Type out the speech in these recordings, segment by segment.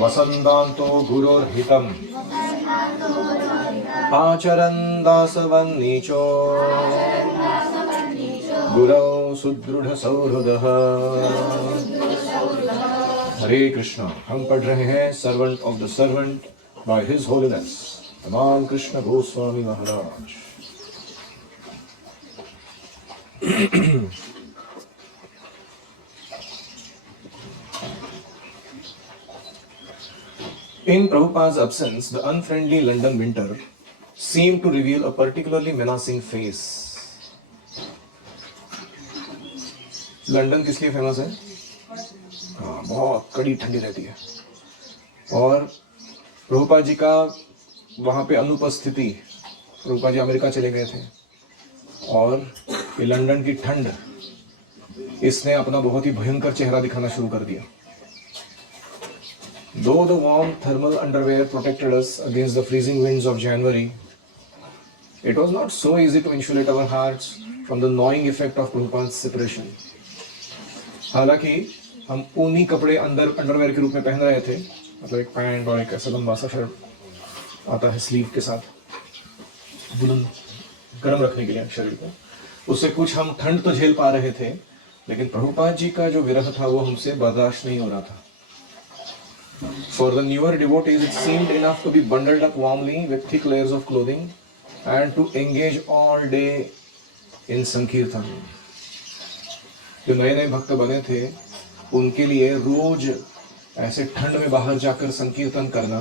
वसन्तान्तो गुरोर्हितम् आचरन् दासवन्नीचो गुरौ सुदृढ़ हरे कृष्णा। हम पढ़ रहे हैं servant of the servant by his holiness भगवान कृष्ण गोस्वामी महाराज। In Prabhupada's absence, the unfriendly London winter seemed to reveal a particularly menacing face. London किस लिए फेमस है? हाँ, बहुत कड़ी ठंडी रहती है। और प्रभुपाद जी का वहाँ पे अनुपस्थिति, प्रभुपाद जी अमेरिका चले गए थे और ये लंदन की ठंड इसने अपना बहुत ही भयंकर चेहरा दिखाना शुरू कर दिया। Though the warm thermal underwear protected us against the freezing winds of January, it was not so easy to insulate our hearts from the gnawing effect of Prabhupada's separation. हालांकि हम ऊनी कपड़े अंदर अंडरवेयर के रूप में पहन रहे थे, मतलब एक पैंट और एक ऐसा लंबा सा शर्ट आता है स्लीव के साथ, वुलन गर्म रखने के लिए शरीर को, उससे कुछ हम ठंड तो झेल पा रहे थे, लेकिन प्रभुपाद जी का जो विरह था वो हमसे बर्दाश्त नहीं हो रहा था। For the newer devotees, it seemed enough to be bundled up warmly with thick layers of clothing and to engage all day in Sankirtan. जो नए नए भक्त बने थे, उनके लिए रोज ऐसे ठंड में बाहर जाकर संकीर्तन करना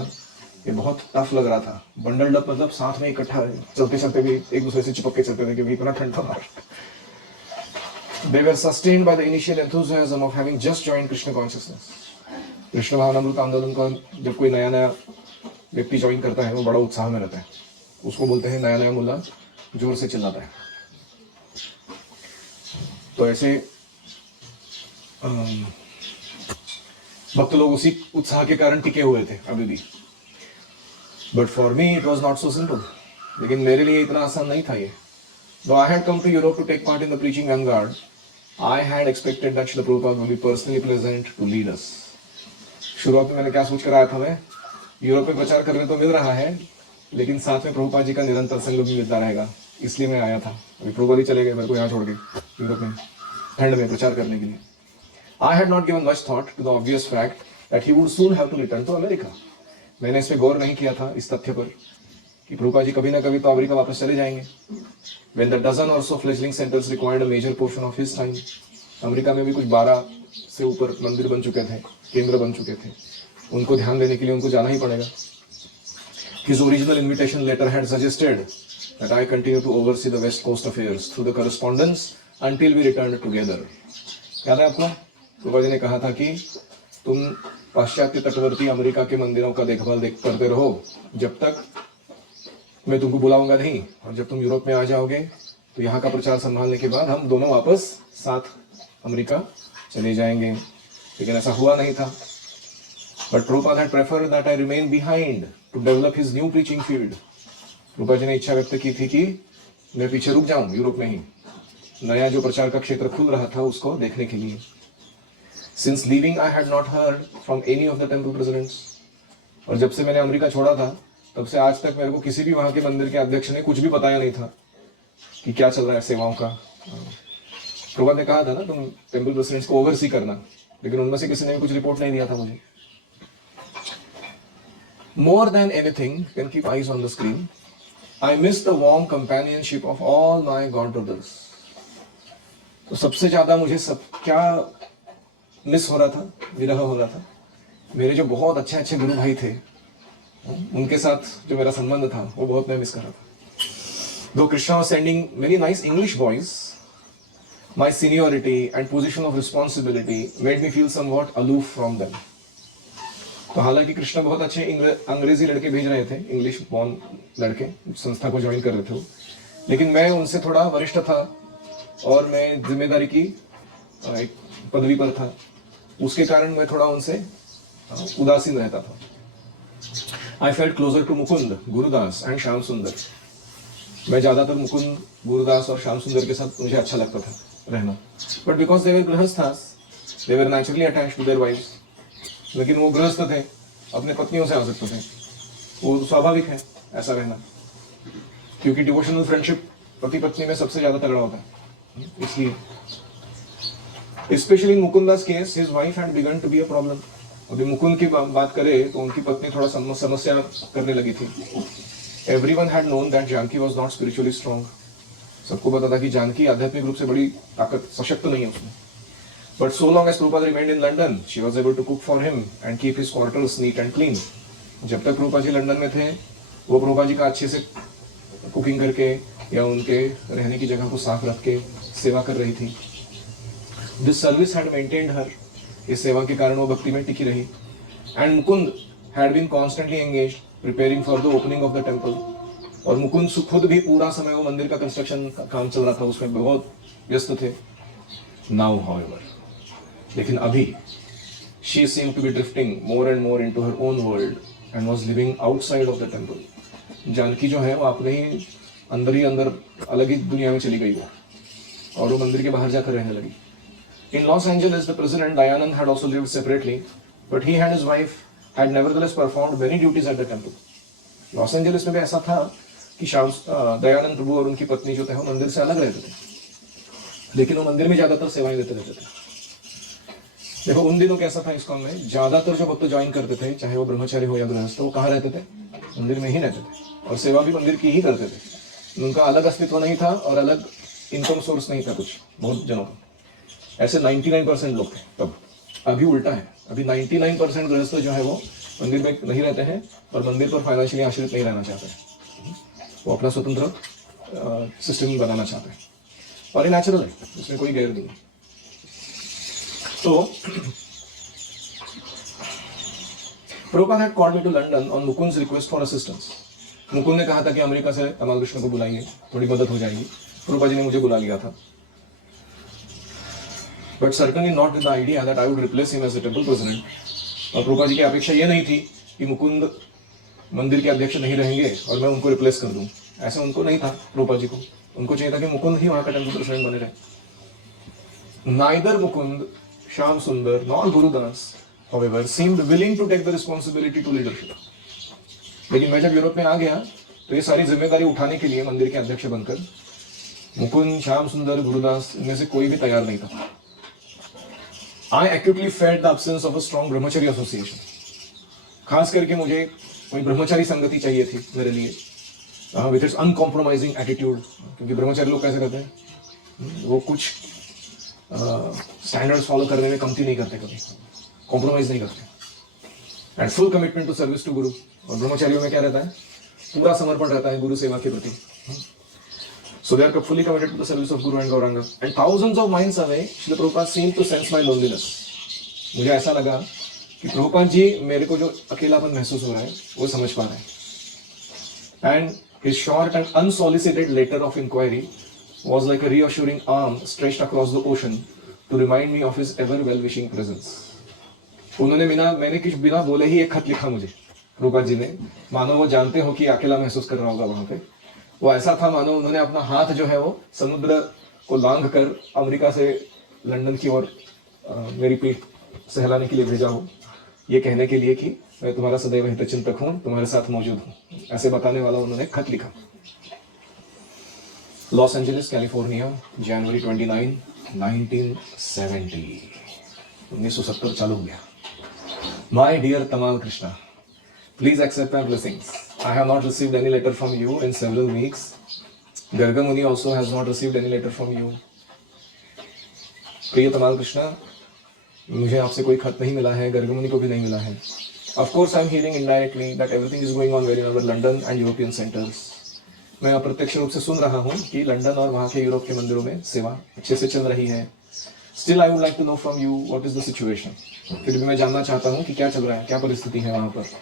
ये बहुत टफ लग रहा था। बंडल्ड अप मतलब साथ में इकट्ठा चलते चलते भी एक दूसरे से चिपक के चलते थे क्योंकि इतना ठंड था बाहर। They were sustained by the initial enthusiasm of having just joined Krishna consciousness. Krishna भावनामृत आंदोलन को जब कोई नया नया व्यक्ति ज्वाइन करता है वो बड़ा उत्साह में रहता है, उसको बोलते हैं नया नया मुल्ला, जोर से चिल्लाता है। तो ऐसे भक्त लोग उसी उत्साह के कारण टिके हुए थे अभी भी। But for me it was not so simple, लेकिन मेरे लिए इतना आसान नहीं था ये। Though I had come to Europe to take part in the preaching vanguard, I had expected that Srila Prabhupada would be personally present to lead us. शुरुआत में मैंने क्या सोच कर आया था, मैं यूरोप में प्रचार करने तो मिल रहा है, लेकिन साथ में प्रभुपाद जी का निरंतर संग भी मिलता रहेगा, इसलिए मैं आया था। अभी प्रभुपाद जी चले गए मेरे को यहाँ छोड़ के यूरोप में ठंड में प्रचार करने के लिए। I had not given much thought to the obvious fact that he would soon have to return to America. मैंने इस पे गौर नहीं किया था, इस तथ्य पर कि प्रभुपाद जी कभी ना कभी तो अमेरिका वापस चले जाएंगे। When the dozen or so fledgling centers required a major portion of his time, America में भी कुछ 12 से ऊपर मंदिर बन चुके थे, केंद्र बन चुके थे, उनको ध्यान देने के लिए उनको जाना ही पड़ेगा। His original invitation letter had suggested that I continue to oversee the West Coast affairs through the correspondence until we returned together. याद है आपको? प्रभुपाद जी ने कहा था कि तुम पाश्चात्य तटवर्ती अमेरिका के मंदिरों का देखभाल करते रहो जब तक मैं तुमको बुलाऊंगा नहीं, और जब तुम यूरोप में आ जाओगे तो यहाँ का प्रचार संभालने के बाद हम दोनों वापस साथ अमेरिका चले जाएंगे। लेकिन ऐसा हुआ नहीं था। But Prabhupada had preferred that I remain behind to develop his new preaching field. Prabhupada ji ने इच्छा व्यक्त की थी कि मैं पीछे रुक जाऊं यूरोप में ही, नया जो प्रचार का क्षेत्र खुल रहा था उसको देखने के लिए। Since leaving, I had not heard from any of the temple presidents. और जब से मैंने अमेरिका छोड़ा था तब से आज तक मेरे को किसी भी वहां के मंदिर के अध्यक्ष ने कुछ भी बताया नहीं था कि क्या चल रहा है सेवाओं का। प्रभुपाद ने कहा था ना तुम टेम्पल प्रेसिडेंट्स को ओवरसी करना, लेकिन उनमें से किसी ने भी कुछ रिपोर्ट नहीं दिया था मुझे। More than anything, you can keep eyes on the screen. I miss the warm companionship of all my god brothers. तो सबसे ज्यादा मुझे सब क्या मिस हो रहा था, विरह हो रहा था, मेरे जो बहुत अच्छे अच्छे गुरु भाई थे उनके साथ जो मेरा संबंध था वो बहुत मैं मिस कर रहा था। Though Krishna was sending many nice English boys, my seniority and position of responsibility made me feel somewhat aloof from them. तो हालांकि कृष्णा बहुत अच्छे अंग्रेजी लड़के भेज रहे थे, इंग्लिश बॉर्न लड़के संस्था को ज्वाइन कर रहे थे, लेकिन मैं उनसे थोड़ा वरिष्ठ था और मैं जिम्मेदारी की एक पदवी पर था, उसके कारण मैं थोड़ा उनसे उदासीन रहता था। I felt closer to Mukund, Gurudas and Shyam सुंदर। मैं ज्यादातर मुकुंद, गुरुदास और श्याम सुंदर के साथ मुझे अच्छा लगता था रहना। But because they were गृहस्थास, they were naturally attached to their wives, लेकिन वो गृहस्थ थे, अपने पत्नियों से आसक्त थे, वो स्वाभाविक है ऐसा रहना, क्योंकि डिवोशनल फ्रेंडशिप पति पत्नी में सबसे ज्यादा तगड़ा होता है। इसलिए specially in Mukunda's case his wife had begun to be a problem. अभी मुकुंद की बात करें तो उनकी पत्नी थोड़ा समस्या करने लगी थी। Everyone had known that Janaki was not spiritually strong. सबको पता था कि जानकी आध्यात्मिक रूप से बड़ी ताकत सशक्त नहीं है उसमें। But so long as Prabhupada remained in London she was able to cook for him and keep his quarters neat and clean. जब तक प्रभुपाद जी लंदन में थे वो प्रभुपाद जी का अच्छे से कुकिंग करके या उनके रहने की जगह को साफ रख के सेवा कर रही थी। This service had maintained her. इस सेवा के कारण वो भक्ति में टिकी रही। And Mukund had been constantly engaged preparing for the opening of the temple. और मुकुंद खुद भी पूरा समय वो मंदिर का कंस्ट्रक्शन का काम चल रहा था, उसमें बहुत व्यस्त थे। नाउ हाउएवर, लेकिन अभी she seemed to be drifting more and more into her own world and was living outside of the temple. Janaki जो है वो अपने ही अंदर अलग ही दुनिया में चली गई वो, और वो मंदिर के बाहर जाकर रहने लगी। In Los Angeles, the president Dayanand had also lived separately, but he and his wife had nevertheless performed many duties at the temple. Los Angeles में भी ऐसा था कि दयानंद प्रभु और उनकी पत्नी जो थे वो मंदिर से अलग रहते थे, लेकिन वो मंदिर में ज्यादातर सेवाएं देते रहते थे। देखो उन दिनों कैसा था इसको में, ज्यादातर जो भक्त ज्वाइन करते थे, चाहे वो ब्रह्मचारी हो या गृहस्थ, वो कहाँ रहते थे? मंदिर में ही रहते थे, और सेवा भी मंदिर की ही करते थे। उनका अलग अस्तित्व नहीं था और अलग इनकम सोर्स नहीं था कुछ बहुत जनों का। ऐसे 99% लोग थे तब। अभी उल्टा है, अभी 99% गृहस्थ जो है वो मंदिर में नहीं रहते हैं और मंदिर पर फाइनेंशियली आश्रित नहीं रहना चाहते हैं। वो अपना स्वतंत्र सिस्टम बनाना चाहते हैं, और ये नेचुरल है, इसमें कोई गैर नहीं है। तो Prabhupada had called me to London on Mukund's request for assistance. Mukund ने कहा था कि अमेरिका से तमाल कृष्ण को बुलाइए, थोड़ी मदद हो जाएगी। प्रभुपाद जी ने मुझे बुला लिया था। But certainly not with the idea that I would replace him as the temple president. और प्रभुपाद जी की अपेक्षा ये नहीं थी कि मुकुंद मंदिर के अध्यक्ष नहीं रहेंगे और मैं उनको रिप्लेस कर दूं। ऐसा उनको नहीं था प्रभुपाद जी को। उनको चाहिए था कि मुकुंद ही वहां का टेम्पल प्रेसिडेंट बने रहे। Neither मुकुंद, श्याम सुंदर nor Gurudas however seemed willing to take the responsibility to leadership. लेकिन मैं जब यूरोप में आ गया तो ये सारी जिम्मेदारी उठाने के लिए मंदिर के अध्यक्ष बनकर मुकुंद, श्याम सुंदर, गुरुदास इनमें से कोई भी तैयार नहीं था। I acutely felt the absence of a strong brahmachari association. खास करके मुझे कोई ब्रह्मचारी संगति चाहिए थी मेरे लिए, with its uncompromising attitude, क्योंकि ब्रह्मचारी लोग कैसे रहते हैं, वो कुछ स्टैंडर्ड्स फॉलो करने में कमती नहीं करते, कभी कॉम्प्रोमाइज नहीं करते। And full commitment to service to guru. और ब्रह्मचारियों में क्या रहता है? पूरा समर्पण रहता है गुरु सेवा के प्रति। So they are fully committed to the service of Guru and Gauranga. And thousands of miles away, Srila Prabhupada seemed to sense my loneliness. मुझे ऐसा लगा कि प्रभुपाद जी मेरे को जो अकेलापन महसूस हो रहा है वो समझ पा रहे हैं। And his short and unsolicited letter of inquiry was like a reassuring arm stretched across the ocean to remind me of his ever well-wishing presence. उन्होंने मैंने कुछ बिना बोले ही एक खत लिखा मुझे प्रभुपाद जी ने, मानो वो जानते हो कि अकेला महसूस कर रहा होगा वहां पे। वो ऐसा था मानो उन्होंने अपना हाथ जो है वो समुद्र को लांघ कर अमेरिका से लंदन की ओर मेरी पीठ सहलाने के लिए भेजा हो, ये कहने के लिए कि मैं तुम्हारा सदैव हितचिंतक हूँ, तुम्हारे साथ मौजूद हूँ, ऐसे बताने वाला उन्होंने खत लिखा। लॉस एंजलिस, कैलिफोर्निया, जनवरी 29, 1970। 1970 चालू हो गया। My dear Tamal Krishna, please accept my blessings. I have not received any letter from you in several weeks. Garga Muni also has not received any letter from you. प्रिय तमाल कृष्णा, मुझे आपसे कोई खत नहीं मिला है, गर्ग मुनि को भी नहीं मिला है। Of course, I am hearing indirectly that everything is going on well in our London and European centers. मैं अप्रत्यक्ष रूप से सुन रहा हूँ कि लंदन और वहाँ के यूरोप के मंदिरों में सेवा अच्छे से चल रही है। Still, I would like to know from you what is the situation. फिर भी मैं जानना चाहता हूँ कि क्या चल रहा है, क्या परिस्थिति है वहाँ पर।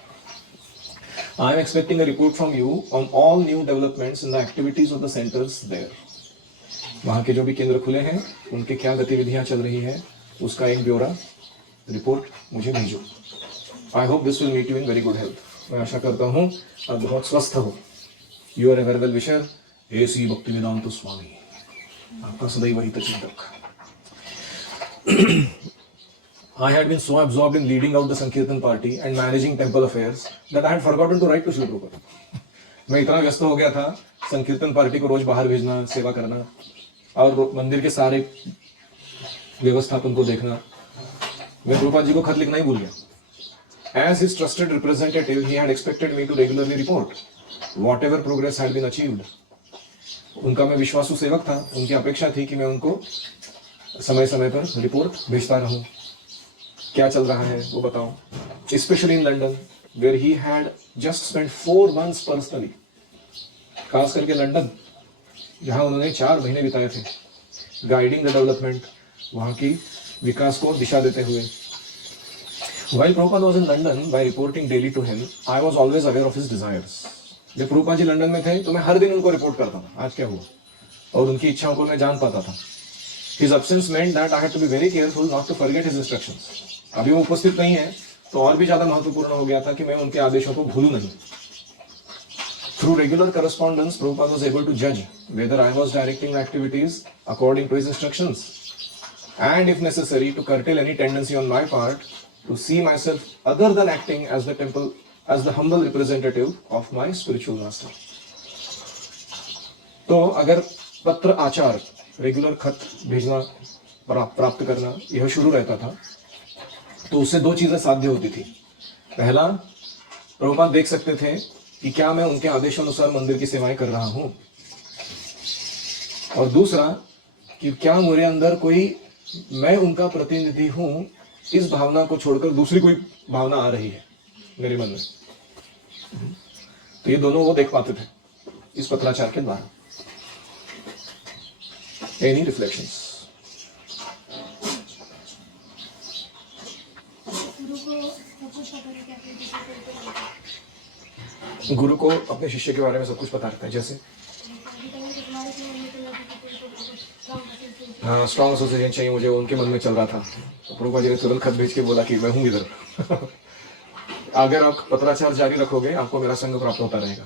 I am expecting a report from you on all new developments in the activities of the centers there. वहाँ के जो भी केंद्र खुले हैं उनके क्या गतिविधियाँ चल रही हैं उसका एक ब्यौरा रिपोर्ट मुझे भेजो। I hope this will meet you in very good health. मैं आशा करता हूँ आप बहुत स्वस्थ हो। You are a very well wisher, A.C. Bhaktivedanta स्वामी, आपका सदैव हितचिंतक। I had been so absorbed in leading out the Sankirtan party and managing temple affairs that I had forgotten to write to Srila Prabhupada. मैं इतना व्यस्त हो गया था संकीर्तन party को रोज बाहर भेजना, सेवा करना और मंदिर के सारे व्यवस्थापन को देखना, मैं प्रभुपाद जी को खत लिखना ही भूल गया. As his trusted representative, he had expected me to regularly report whatever progress had been achieved. उनका मैं विश्वासु सेवक था, उनकी अपेक्षा थी कि मैं उनको समय समय पर रिपोर्ट भेजता रहूं, क्या चल रहा है वो बताऊं. Specially in London where he had just spent 4 months personally, खास करके लंदन जहां उन्होंने 4 महीने बिताए थे गाइडिंग द डेवलपमेंट, वहां की विकास को दिशा देते हुए. While Prabhupada was in London, by reporting daily to him, I was always aware of his desires. जब प्रभुपाद जी लंदन में थे तो मैं हर दिन उनको रिपोर्ट करता था आज क्या हुआ, और उनकी इच्छाओं को मैं जान पाता था. His absence meant that I had to be very careful not to forget his instructions. अभी वो उपस्थित नहीं है तो और भी ज्यादा महत्वपूर्ण हो गया था कि मैं उनके आदेशों को भूलूं नहीं. Through regular correspondence, Prabhupada was able to judge whether I was directing my activities according to his instructions, and if necessary, to curtail any tendency on my part to see myself other than acting as the humble representative of my spiritual master. तो अगर पत्र आचार, regular खत भेजना, प्राप्त करना यह शुरू रहता था तो उससे 2 चीजें साध्य होती थी. पहला, प्रभुपाद देख सकते थे कि क्या मैं उनके आदेशानुसार मंदिर की सेवाएं कर रहा हूं, और दूसरा कि क्या मेरे अंदर कोई मैं उनका प्रतिनिधि हूं इस भावना को छोड़कर दूसरी कोई भावना आ रही है मेरे मन में. तो ये दोनों वो देख पाते थे इस पत्राचार के द्वारा. Any reflections? गुरु को अपने शिष्य के बारे में सब कुछ पता रहता है. जैसे हाँ, स्ट्रॉन्ग एसोसिएशन चाहिए मुझे, उनके मन में चल रहा था तो प्रभुपाद जी ने तुरंत खत भेज के बोला कि मैं हूँ इधर. अगर आप पत्राचार जारी रखोगे आपको मेरा संग प्राप्त होता रहेगा.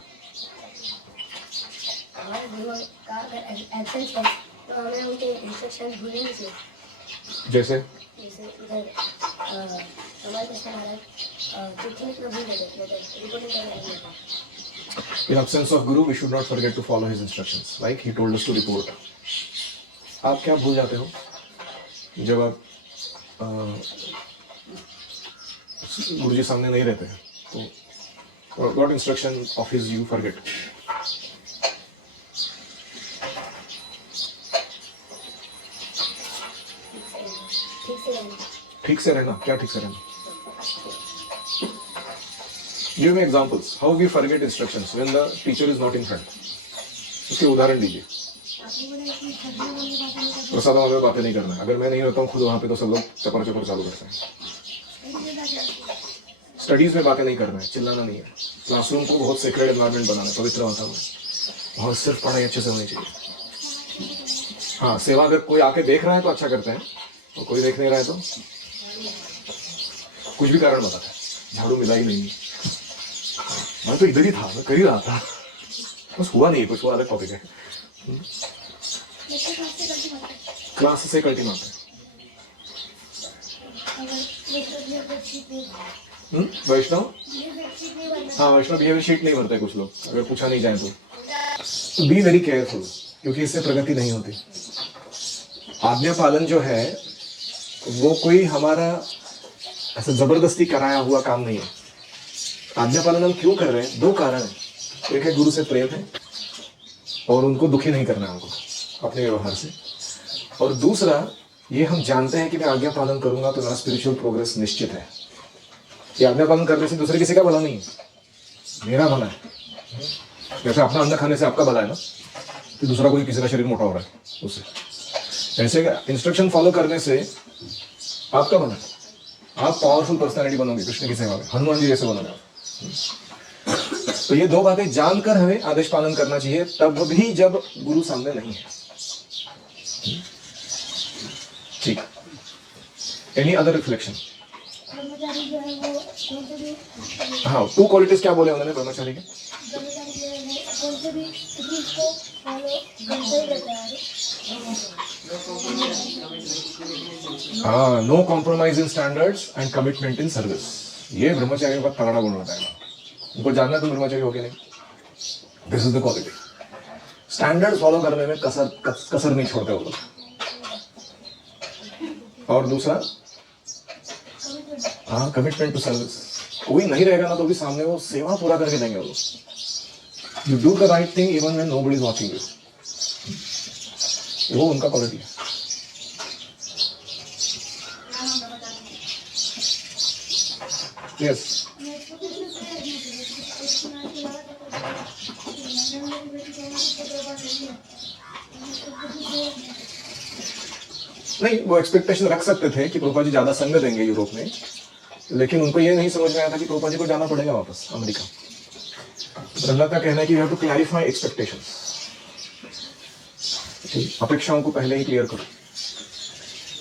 तो हमें उनके इंस्ट्रक्शंस भूलने नहीं चाहिए. जैसे इधर हमारे कृष्ण महाराज चिट्ठी लिखना भूल गए थे, रिपोर्टिंग करने नहीं था. In absence of Guru, we should not forget to follow his instructions. Like he told us to report. आप क्या भूल जाते हो जब आप गुरु जी सामने नहीं रहते हैं तो what instruction of his you forget? ठीक से रहना. क्या ठीक से रहना? Give me examples. How we forget instructions when the teacher is not in front. उसके उदाहरण दीजिए. प्रसादों में बातें नहीं करना है. अगर मैं नहीं रहता हूँ खुद वहाँ पे तो सब लोग चपर चपर चालू करते हैं. स्टडीज में बातें नहीं करना है, चिल्लाना नहीं है. क्लासरूम को बहुत सेक्रेड एनवायरनमेंट बनाना है, पवित्र वातावरण. वहाँ सिर्फ पढ़ाई अच्छे से होनी चाहिए. हाँ, सेवा अगर कोई आके देख रहा है तो अच्छा करते हैं, और कोई देख नहीं रहा है तो कुछ भी कारण बताता है. झाड़ू मिला ही नहीं, मैं तो इधर ही था, मैं कर ही रहा था, बस हुआ नहीं कुछ. वो अलग टॉपिक है. क्लास से गलती मारते हैं. वैष्णव, हाँ वैष्णव बिहेवियर शीट नहीं भरते कुछ लोग अगर पूछा नहीं जाए तो. बी वेरी केयरफुल, क्योंकि इससे प्रगति नहीं होती. आज्ञा पालन जो है वो कोई हमारा ऐसा जबरदस्ती कराया हुआ काम नहीं है. आज्ञा पालन हम क्यों कर रहे हैं? 2 कारण है. एक है गुरु से प्रेम है और उनको दुखी नहीं करना है हमको अपने व्यवहार से, और दूसरा ये हम जानते हैं कि मैं आज्ञा पालन करूंगा तो मेरा स्पिरिचुअल प्रोग्रेस निश्चित है. ये आज्ञा पालन करने से दूसरे किसी का भला नहीं है, मेरा भला है. जैसे अपना अन्न खाने से आपका भला है ना, कि दूसरा कोई किसी का शरीर मोटा हो रहा है उससे, ऐसे इंस्ट्रक्शन फॉलो करने से आपका भला है. आप पावरफुल पर्सनालिटी बनोगे कृष्ण की सेवा में, हनुमान जी जैसे बनोगे. तो ये 2 बातें जानकर हमें आदेश पालन करना चाहिए, तब भी जब गुरु सामने नहीं है. ठीक. Any other reflection? हाँ, 2 क्वालिटीज क्या बोले उन्होंने ब्रह्मचारी के? कौन से भी टेक्निक को फॉलो करते ही रहता है। हाँ, no compromise in standards and commitment in service, ये ब्रह्मचारियों का तगड़ा गुण होता है। उनको जानना तुम ब्रह्मचारी हो कि नहीं, this is the quality. Standard follow करने में कसर नहीं छोड़ते वो लोग। और दूसरा, हाँ, कमिटमेंट टू सर्विस। कोई नहीं रहेगा ना तो भी सामने वो सेवा पूरा करके देंगे वो लोग। You do the right thing even when nobody is watching you, वो उनका क्वालिटी है। यस, नहीं, वो एक्सपेक्टेशन रख सकते थे कि प्रभुपाद जी ज्यादा संग देंगे यूरोप में, लेकिन उनको ये नहीं समझ में आया था कि प्रभुपाद जी को जाना पड़ेगा वापस अमेरिका। प्रहलाद का कहना है कि you have to clarify expectations, अपेक्षाओं को पहले ही क्लियर करो।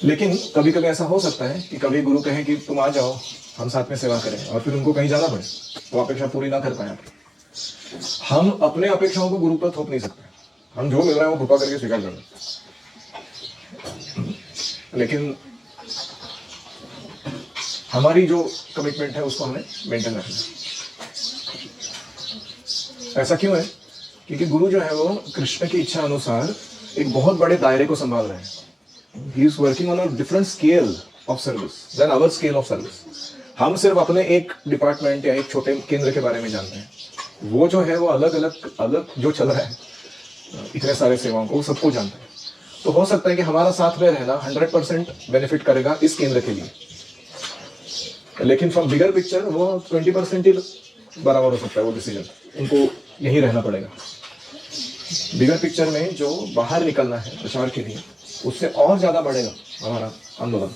लेकिन कभी कभी ऐसा हो सकता है कि कभी गुरु कहे कि तुम आ जाओ, हम साथ में सेवा करें, और फिर उनको कहीं जाना पड़े, वो अपेक्षा पूरी ना कर पाए। हम अपने अपेक्षाओं को गुरु पर थोप नहीं सकते, हम जो मिल रहा है वो कृपा करके स्वीकार कर लेते। लेकिन हमारी जो कमिटमेंट है उसको हमें मेंटेन रखना है। ऐसा क्यों है? क्योंकि गुरु जो है वो कृष्ण की इच्छा अनुसार एक बहुत बड़े दायरे को संभाल रहे हैं। He is working on a different scale of service than our scale of service. हम सिर्फ अपने एक डिपार्टमेंट या एक छोटे केंद्र के बारे में जानते हैं, वो जो है वो अलग जो चल रहा है इतने सारे सेवाओं को, वो सबको जानते हैं। तो हो सकता है कि हमारा साथ में रहना 100% बेनिफिट करेगा इस केंद्र के लिए, लेकिन फ्रॉम बिगर पिक्चर वो 20% ही बराबर हो सकता है वो डिसीजन, उनको यहीं रहना पड़ेगा। बिगर पिक्चर में जो बाहर निकलना है प्रचार के लिए, उससे और ज्यादा बढ़ेगा हमारा आंदोलन।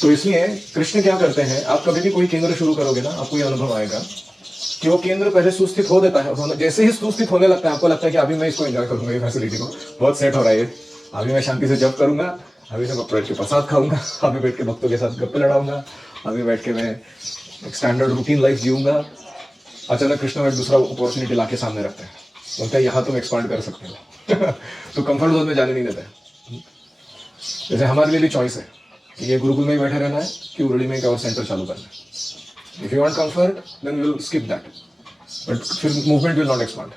तो इसलिए कृष्ण क्या करते हैं, आप कभी भी कोई केंद्र शुरू करोगे ना, आपको ये अनुभव आएगा कि वो केंद्र पहले सुस्थित हो देता है। जैसे ही सुस्थित होने लगता है, आपको लगता है कि अभी मैं इसको एंजॉय करूंगा, ये फैसिलिटी को बहुत सेट हो रहा है, अभी मैं शांति से जप करूंगा, अभी मैं बैठ के प्रसाद खाऊंगा, अभी बैठ के भक्तों के साथ गप्पे लड़ाऊंगा, अभी बैठ के मैं एक स्टैंडर्ड रूटीन लाइफ जीऊंगा। अचानक कृष्ण एक दूसरा अपॉर्चुनिटी लाके सामने रखते हैं, बोलते हैं यहाँ तुम एक्सपांड कर सकते हो। तो कंफर्ट जोन में जाने नहीं देते हैं। जैसे हमारे लिए भी चॉइस है कि ये गुरुकुल में ही बैठे रहना है कि उरड़ी में एक और सेंटर चालू करना है। If you want comfort then will skip that, but फिर मूवमेंट विल नॉट एक्सपांड।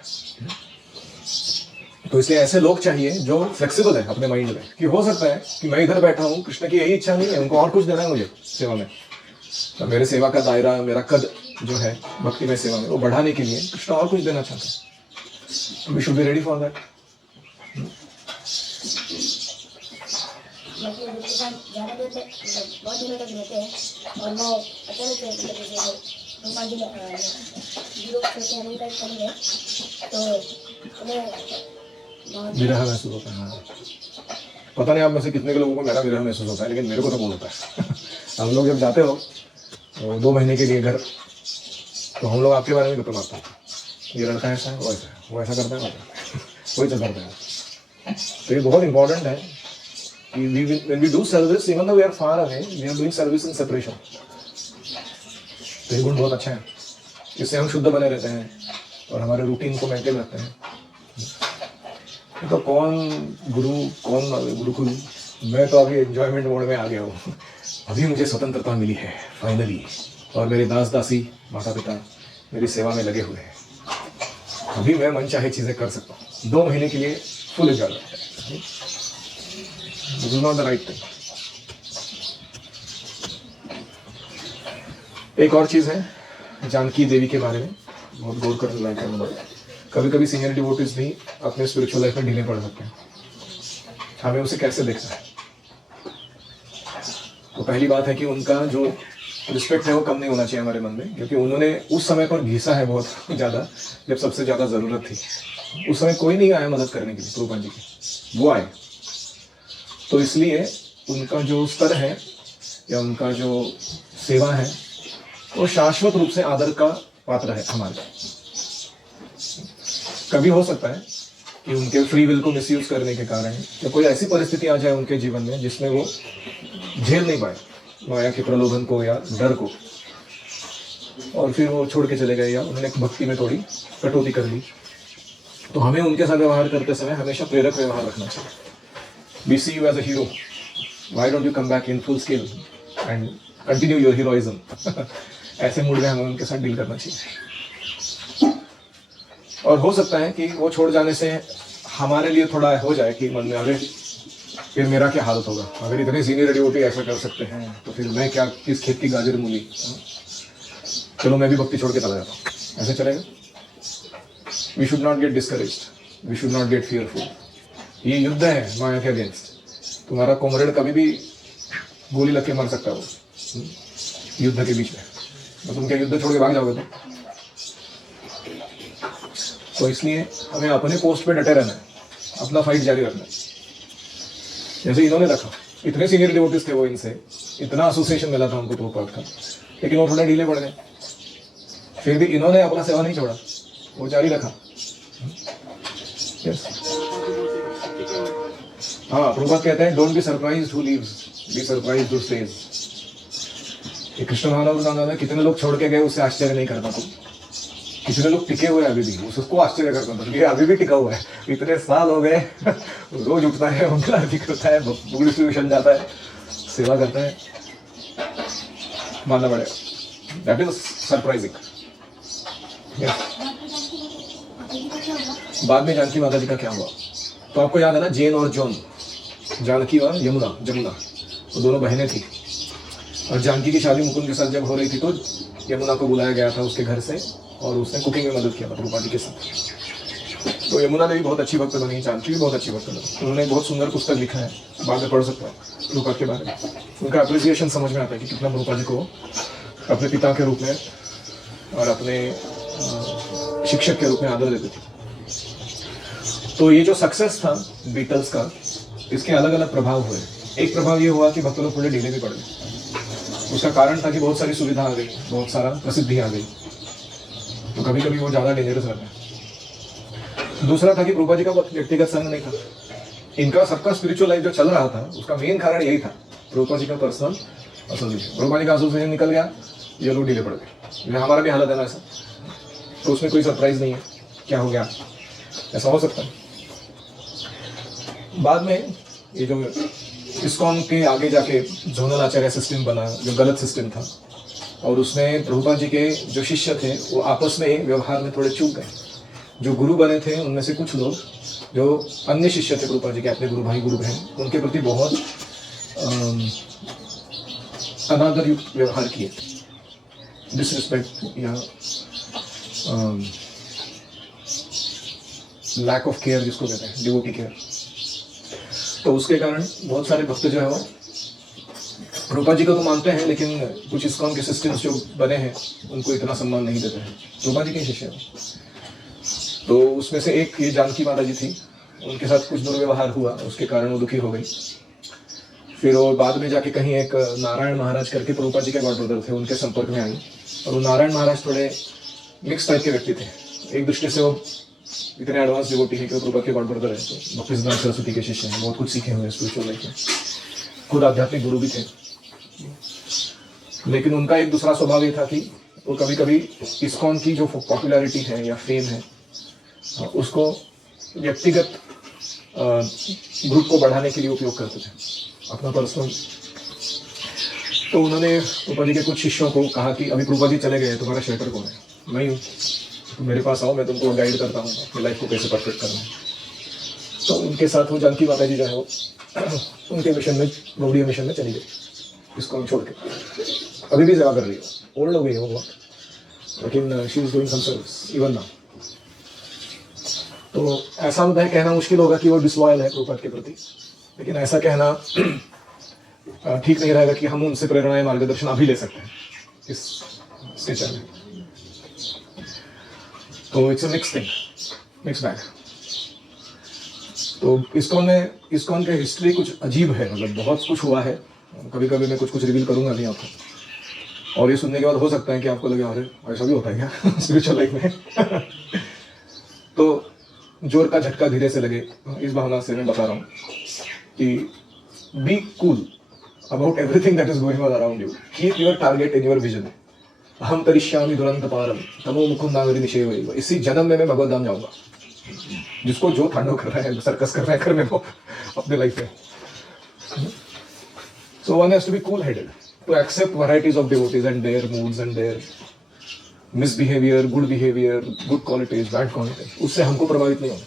तो इसलिए ऐसे लोग चाहिए जो फ्लेक्सिबल है अपने माइंड में, कि हो सकता है कि मैं इधर बैठा हूँ, कृष्ण की यही इच्छा नहीं है, उनको और कुछ देना है मुझे सेवा में, तो मेरे सेवा का दायरा, मेरा कद जो है भक्ति में सेवा में, वो बढ़ाने के लिए कृष्ण और कुछ देना चाहते हैं। We should be ready for that. बाकी गुरु के साथ ज़्यादा देर तक, बहुत दिनों तक रहते हैं, और वो अचानक से रूपा जी यूरोप से अमेरिका चले गए, तो उन्हें बहुत विरह महसूस होता है। हाँ, पता नहीं आप में से कितने के लोगों को मेरा विरह महसूस होता है, लेकिन मेरे को तो बहुत होता है। हम लोग जब जाते हो तो 2 महीने के लिए घर, तो हम लोग आपके बारे में गप्पे मारते हैं, ये लड़का ऐसा है, वो ऐसा है, वो ऐसा करता है, वही चल करता है। तो ये बहुत इंपॉर्टेंट है कि when we do service, even though we are far away, we are doing service in separation. तो ये गुण बहुत अच्छा है, इससे हम शुद्ध बने रहते हैं और हमारे रूटीन को मेंटेन रखते हैं। तो कौन गुरु, कौन गुरुकुल, मैं तो अभी एंजॉयमेंट मोड में आ गया हूँ। अभी मुझे स्वतंत्रता मिली है फाइनली, और मेरे दास दासी माता पिता मेरी सेवा में लगे हुए हैं। अभी मैं मन चाहे चीजें कर सकता हूँ, 2 महीने के लिए full enjoyment. This is not the right thing. एक और चीज है जानकी देवी के बारे में, बहुत गौर करने लायक है। कभी कभी सीनियर डिवोटीज भी अपने स्पिरिचुअल लाइफ में ढीले पड़ सकते हैं, हमें उसे कैसे देखना है। तो पहली बात है कि उनका जो रिस्पेक्ट है वो कम नहीं होना चाहिए हमारे मन में, क्योंकि उन्होंने उस समय पर घिसा है बहुत ज्यादा, जब सबसे ज्यादा जरूरत थी। उस समय कोई नहीं आया मदद करने के लिए प्रभुपाद जी की, वो आए। तो इसलिए उनका जो स्तर है या उनका जो सेवा है वो शाश्वत रूप से आदर का पात्र है हमारे। कभी हो सकता है कि उनके फ्री विल को मिसयूज करने के कारण या कोई ऐसी परिस्थिति आ जाए उनके जीवन में जिसमें वो झेल नहीं पाए माया के प्रलोभन को या डर को, और फिर वो छोड़ के चले गए या उन्होंने भक्ति में थोड़ी कटौती कर ली। तो हमें उनके साथ व्यवहार करते समय हमेशा प्रेरक व्यवहार रखना चाहिए। We see you as a hero, why don't you come back in full scale and continue your heroism. ऐसे मूड में हमें उनके साथ डील करना चाहिए। और हो सकता है कि वो छोड़ जाने से हमारे लिए थोड़ा हो जाए कि मन में, अरे फिर मेरा क्या हालत होगा, अगर इतने सीनियर डिवोटी ऐसा कर सकते हैं तो फिर मैं क्या, किस खेत की गाजर मूली, चलो मैं भी भक्ति छोड़ के चला जाता हूँ, ऐसे चलेगा? We should not get discouraged, we should not get fearful. ये युद्ध है माया के अगेंस्ट। तुम्हारा कॉमरेड कभी भी गोली लग के मर सकता है वो युद्ध के बीच में, तो तुम क्या युद्ध छोड़ के भाग जाओगे? तो इसलिए हमें अपने पोस्ट पे डटे रहना है, अपना फाइट जारी रखना है। जैसे इन्होंने रखा, इतने सीनियर डिवोटीज थे वो, इनसे इतना एसोसिएशन मिला था उनको प्रभुपाद का, लेकिन वो थोड़ा ढीले पड़ गए। फिर भी इन्होंने अपना सेवा नहीं छोड़ा, वो जारी रखा। यस, हाँ, प्रभुपाद कहते हैं don't be surprised who leaves, be surprised who stays. ये कृष्ण भावना कितने लोग छोड़ के गए उससे आश्चर्य नहीं करता तुम, कितने लोग टिके हुए अभी भी उसको आश्चर्य करता था, ये अभी भी टिका हुआ है, इतने साल हो गए, रोज उठता है, मंगल आरती करता है, बुक डिस्ट्रीब्यूशन जाता है, सेवा करता है, मानना पड़ेगा। That is surprising. बाद में जानकी माता जी का क्या हुआ, तो आपको याद है ना, जेन और जॉन, जानकी और जमुना, वो दोनों बहनें थी। और जानकी की शादी मुकुंद के साथ जब हो रही थी तो यमुना को बुलाया गया था उसके घर से, और उसने कुकिंग में मदद किया था प्रभुपाद जी के साथ। तो यमुना ने भी बहुत अच्छी भक्त बनी, जानकी भी बहुत अच्छी भक्त बनी। उन्होंने बहुत सुंदर पुस्तक लिखा है, बाद में पढ़ सकते हैं प्रभुपाद के बारे में। उनका अप्रिसिएशन समझ में आता है कि कितना प्रभुपाद जी को अपने पिता के रूप में और अपने शिक्षक के रूप में आदर देते थे। तो ये जो सक्सेस था बीटल्स का, इसके अलग अलग प्रभाव हुए। एक प्रभाव ये हुआ कि भक्त लोग थोड़े ढीले भी पड़ गए। उसका कारण था कि बहुत सारी सुविधा आ गई, बहुत सारा प्रसिद्धि आ गई, तो कभी कभी वो ज़्यादा डेंजरस रहता है। दूसरा था कि प्रभुपाद जी का व्यक्तिगत संग नहीं था, इनका सबका स्पिरिचुअल लाइफ जो चल रहा था उसका मेन कारण यही था, प्रभुपाद जी का पर्सनल एसोसिएशन। प्रभुपाद जी का एसोसिएशन निकल गया, ये लोग ढीले पड़ गए। हमारा भी हालत है ना ऐसा, तो उसमें कोई सरप्राइज नहीं है, क्या हो गया, ऐसा हो सकता है। बाद में ये जो इस्कॉन के आगे जाके जोनल आचार्य सिस्टम बना, जो गलत सिस्टम था, और उसमें प्रभुपाद जी के जो शिष्य थे वो आपस में व्यवहार में थोड़े चूक गए। जो गुरु बने थे उनमें से कुछ लोग जो अन्य शिष्य थे प्रभुपाद जी के, अपने गुरु भाई गुरु बहन, उनके प्रति बहुत अनादर युक्त व्यवहार किए, डिसरिस्पेक्ट या लैक ऑफ केयर जिसको कहते हैं, डिवोटी केयर। तो उसके कारण बहुत सारे भक्त जो है वो प्रभुपाद जी को तो मानते हैं, लेकिन कुछ इस्कॉन के सिस्टम्स जो बने हैं उनको इतना सम्मान नहीं देते हैं, प्रभुपाद जी के शिष्य हैं। तो उसमें से एक ये जानकी माता जी थी, उनके साथ कुछ दुर्व्यवहार हुआ, उसके कारण वो दुखी हो गई। फिर वो बाद में जाके कहीं एक नारायण महाराज करके प्रभुपाद जी के गॉड ब्रदर थे, उनके संपर्क में आई, और वो नारायण महाराज थोड़े मिक्स टाइप के व्यक्ति थे। एक दृष्टि से वो इतने एडवांस डिवोटी है कि वो प्रभुपाद के गॉड ब्रदर है, तो भक्ति सिद्धांत सरस्वती के शिष्य हैं, बहुत कुछ सीखे हुए हैं स्पिरिचुअल लाइफ में, खुद आध्यात्मिक गुरु भी थे। लेकिन उनका एक दूसरा स्वभाव ये था कि वो कभी कभी इस्कॉन की जो पॉपुलैरिटी है या फेम है उसको व्यक्तिगत ग्रुप को बढ़ाने के लिए उपयोग करते थे, अपना पर्सनल। तो उन्होंने प्रभुपाद जी के कुछ शिष्यों को कहा कि अभी प्रभुपाद जी चले गए, तुम्हारा शेल्टर कौन है? मैं हूँ, तो मेरे पास आओ, मैं तुमको गाइड करता हूँ अपनी लाइफ को कैसे परफेक्ट करना है। तो उनके साथ वो जानकी माता जी जो है वो उनके मिशन में, गौड़ीय मिशन में चली गई, इसको छोड़ के। अभी भी सेवा कर रही है, ओल्ड हो गई है वो बहुत, लेकिन she is doing some service even now. तो ऐसा होता है, कहना मुश्किल होगा कि वो डिसलॉयल है प्रभुपाद के प्रति, लेकिन ऐसा कहना ठीक नहीं रहेगा कि हम उनसे प्रेरणा मार्गदर्शन अभी ले सकते हैं इस स्टेचर में। तो it's a mix thing, mix bag. तो इस्कॉन के हिस्ट्री कुछ अजीब है, मतलब बहुत कुछ हुआ है। कभी कभी मैं कुछ रिवील करूंगा नहीं आपको, और ये सुनने के बाद हो सकता है कि आपको लगे अरे ऐसा भी होता है क्या स्पिरिचुअल लाइफ में। तो जोर का झटका धीरे से लगे, इस भावना से मैं बता रहा हूँ कि be cool about everything that is going on around you, keep your target in your vision. अहम तरिष्यामि दुरंत पारम तमो मुकुंदावरी निषेवैव। इसी जन्म में मैं भगवत धाम जाऊंगा। जिसको जो तांडव कर रहा है, सर्कस कर रहा है, करने को अपने लाइफ में। So one has to be cool-headed to accept varieties of devotees and their moods and their misbehavior, good behavior, good qualities, bad qualities. उससे हमको प्रभावित नहीं होना।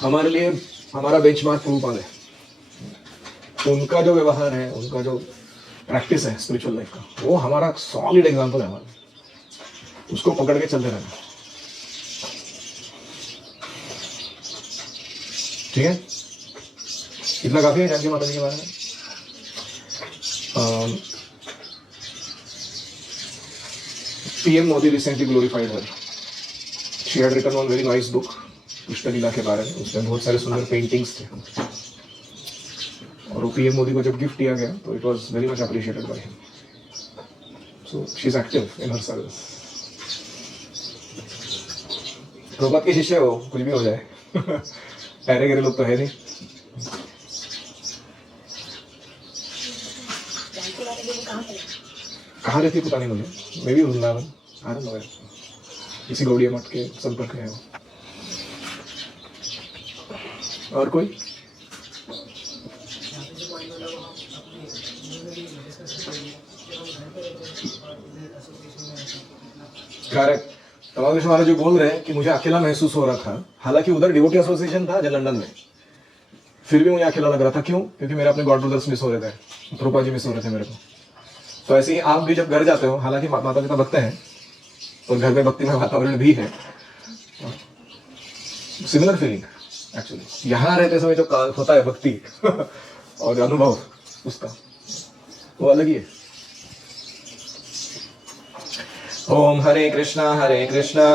हमारे लिए हमारा बेंचमार्क प्रभुपाद है। उनका जो व्यवहार है, उनका जो प्रैक्टिस है स्पिरिचुअल लाइफ का, वो हमारा सॉलिड एग्जाम्पल है हमारा। उसको पकड़ के चलते रहना। ठीक है, इतना काफी है जानकी माता जी के बारे में। PM Modi recently glorified her. She had written one very nice book, Krishna लीला के बारे में। उसमें बहुत सारे सुंदर पेंटिंग्स थे, और वो PM मोदी को जब गिफ्ट दिया गया तो it was very much appreciated by him. So she is active in her service. Prabhupada के शिष्य हो, कुछ भी हो जाए। ठहरे गहरे लोग तो है नहीं। जानकी माता जी कहाँ पे? कहाँ रहती पता नहीं मुझे, may be Vrindavan, I don't know, किसी गौड़िया मठ के संपर्क में है वो। और कोई? करेक्ट। तमाम कृष्ण महाराज जो बोल रहे हैं कि मुझे अकेला महसूस हो रहा था, हालांकि उधर डिवोटी एसोसिएशन था लंदन में, फिर भी मुझे अकेला लग रहा था। क्यों? क्योंकि मेरे अपने गॉड ब्रदर्स मिस हो रहे थे, प्रभुपाद जी मिस हो रहे थे मेरे को। तो ऐसे ही आप भी जब घर जाते हो, हालांकि माता पिता भक्त हैं और घर में भक्तिमय वातावरण भी है, सिमिलर फीलिंग एक्चुअली। यहाँ रहते समय जो होता है भक्ति और अनुभव उसका, वो अलग ही है। ओम हरे कृष्णा कृष्णा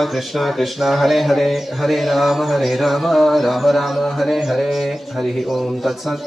कृष्णा हरे हरे, हरे राम राम राम हरे हरे, हरि ओम तत्सत्।